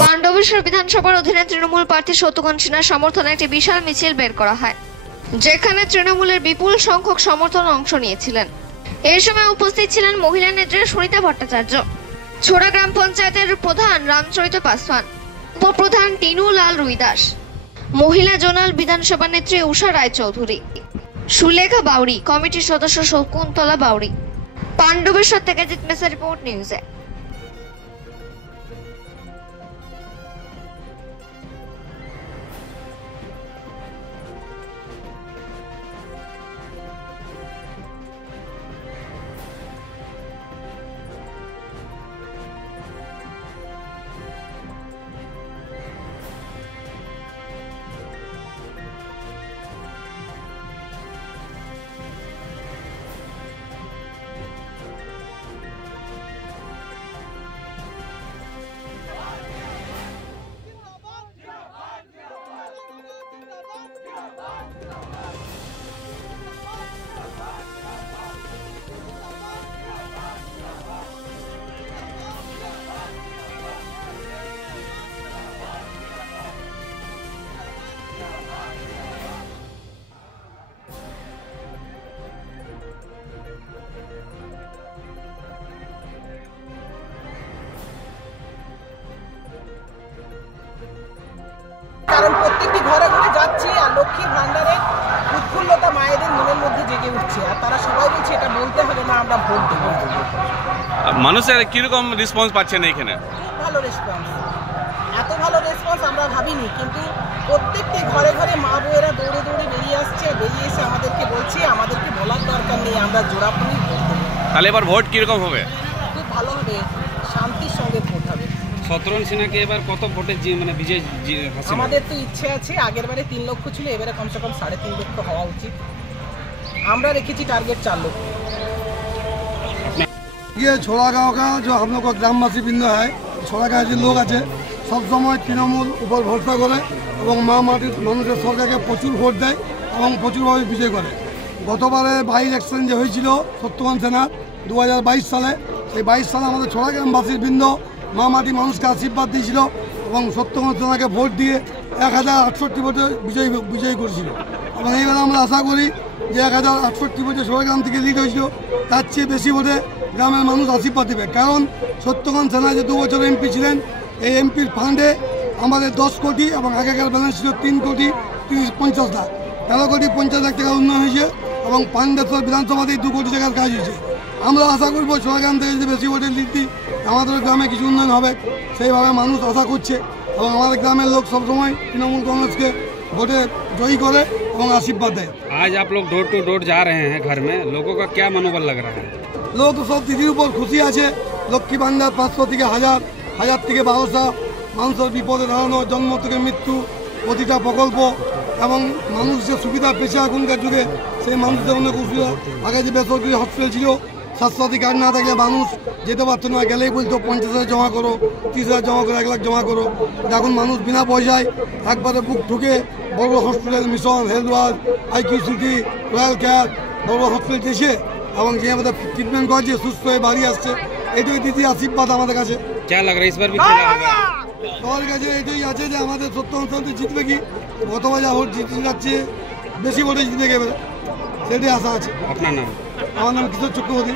পাণ্ডবেশ্বর বিধানসভার অধীনে তৃণমূল প্রার্থী সত্যগণ সিনহার সমর্থনে একটি বিশাল মিছিল বের করা হয়, যেখানে তৃণমূলের বিপুল সংখ্যক সমর্থক অংশ নিয়েছিলেন। এই সময় উপস্থিত ছিলেন মহিলা নেত্রী সুনিতা ভট্টাচার্য, ছোড়া গ্রাম পঞ্চায়েতের প্রধান রামচরিত পাসওয়ান, উপপ্রধান টিনু লাল রুইদাস, মহিলা জোনাল বিধানসভা নেত্রী উষা রায়চৌধুরী, সুলেখা বাউরি, কমিটির সদস্য শকুন্তলা বাউরি। পাণ্ডবেশ্বর থেকে জিতমেসা রিপোর্ট নিউজে। কারণ প্রত্যেকটি ঘরে ঘরে যাচ্ছি আর লক্ষ্মী ভান্ডারের উৎফুল্লতা মায়েদের মনের মধ্যে জেগে উঠছে, আর তারা সবাই বলছে এটা বলতে হবে না, আমরা ভোট দেবো। মানুষের কিরকম রেসপন্স পাচ্ছেন এখানে? খুব ভালো রেসপন্স, এত ভালো রেসপন্স আমরা ভাবিনি। কিন্তু প্রত্যেকটি ঘরে ঘরে মা বউয়েরা দৌড়ে দৌড়ে বেরিয়ে আসছে, বেরিয়ে এসে আমাদেরকে বলছে আমাদেরকে বলার দরকার নেই, আমরা জোড়াফুলি ভোট দেবো। তাহলে এবার ভোট কিরকম হবে? খুব ভালো হবে, শান্তির সঙ্গে ভোট হবে। সত্যগণ সিনহাকে এবার কত ভোটে বিজয়? আমাদের তো ইচ্ছে আছে, আগের বারে 3 লক্ষ ছিল, এবারে কমসে কম 3.5 লক্ষ হওয়া উচিত। আমরা রেখেছি टारगेट 4 लक्ष। ये छोड़ा गाँव का जो हम लोग का ग्रामवासी बिंद है, छोड़ा गाँव जो लोग আছে सब समय তৃণমূল উপর ভরসা করে এবং মা মাটির মানুষের সরকারকে প্রচুর ভোট দেয় এবং প্রচুরভাবে বিজয় করে। গতবারে বাই ইলেকশন যে হয়েছিল সত্যগণ সিনহার 2022 সালে, সেই 22 সালে আমাদের छोड़ा গ্রামবাসীর বৃন্দ মা মাটি মানুষকে আশীর্বাদ দিয়েছিল এবং সত্যগণ সিনহাকে ভোট দিয়ে 1068 ভোটে বিজয়ী করেছিল। এবং এইবার আমরা আশা করি যে 1068 ভোটে छोड़ा গ্রাম থেকে লিড হয়েছিল, তার চেয়ে বেশি ভোটে গ্রামের মানুষ আশীর্বাদ দেবে। কারণ সত্যগণ সিনহা যে 2 বছর এমপি ছিলেন, এই এমপির ফান্ডে আমাদের 10 কোটি এবং আগেকার ব্যালেন্স ছিল 3 কোটি 50 লাখ, 13 কোটি 50 লাখ টাকা উন্নয়ন হয়েছে এবং পাণ্ডবেশ্বর বিধানসভাতেই 2 কোটি টাকার কাজ হয়েছে। আমরা আশা করবো छोड़ा গ্রাম থেকে যদি বেশি ভোটের লিড দিই আমাদের গ্রামে কিছু উন্নয়ন হবে, সেইভাবে মানুষ আশা করছে। এবং আমাদের গ্রামের লোক সবসময় তৃণমূল কাंग्रेसকে ভোটে জয়ী করে এবং আশীর্বাদ দেয়। आज आप लोग डोर टू डोर जा रहे हैं घर में, लोगों का क्या मनोबल लग रहा है? লোক সব দিদির উপর খুশি আছে। লক্ষ্মী ভান্ডার 500 থেকে 1000, 1000 থেকে 1200, মানুষের বিপদে দাঁড়ানো, জন্ম থেকে মৃত্যু, প্রতিটা প্রকল্প এবং মানুষ যে সুবিধা পেয়েছে এখনকার যুগে, সেই মানুষদের অনেক সুবিধা। আগে যে বেসরকারি হসপিটাল ছিল, স্বাস্থ্যসাথী কার্ড না থাকলে মানুষ যেতে পারতো না, গেলেই বলতো 50,000 জমা করো, 30,000 জমা করো, 1 লাখ জমা করো। এখন মানুষ বিনা পয়সায় একবারে বুক ঢুকে বড় hospital, mission, health world, IQ city, royal care, বড় হসপিটাল এসে এবং যে আমাদের ট্রিটমেন্ট করছে, সুস্থ হয়ে বাড়ি আসছে। এটাই দিদি আশীর্বাদ আমাদের কাছে। क्या लग रहा है इस बार भी खेला होगा? সবার কাছে এটাই আছে যে আমাদের সত্যগণ সিনহা জিতবে, কি গতবার যা ভোট জিতে যাচ্ছে বেশি ভোটে জিতে গেবে, সেটাই আশা আছে। अपना नाम? আমার নাম কিশোর চক্রবর্তী।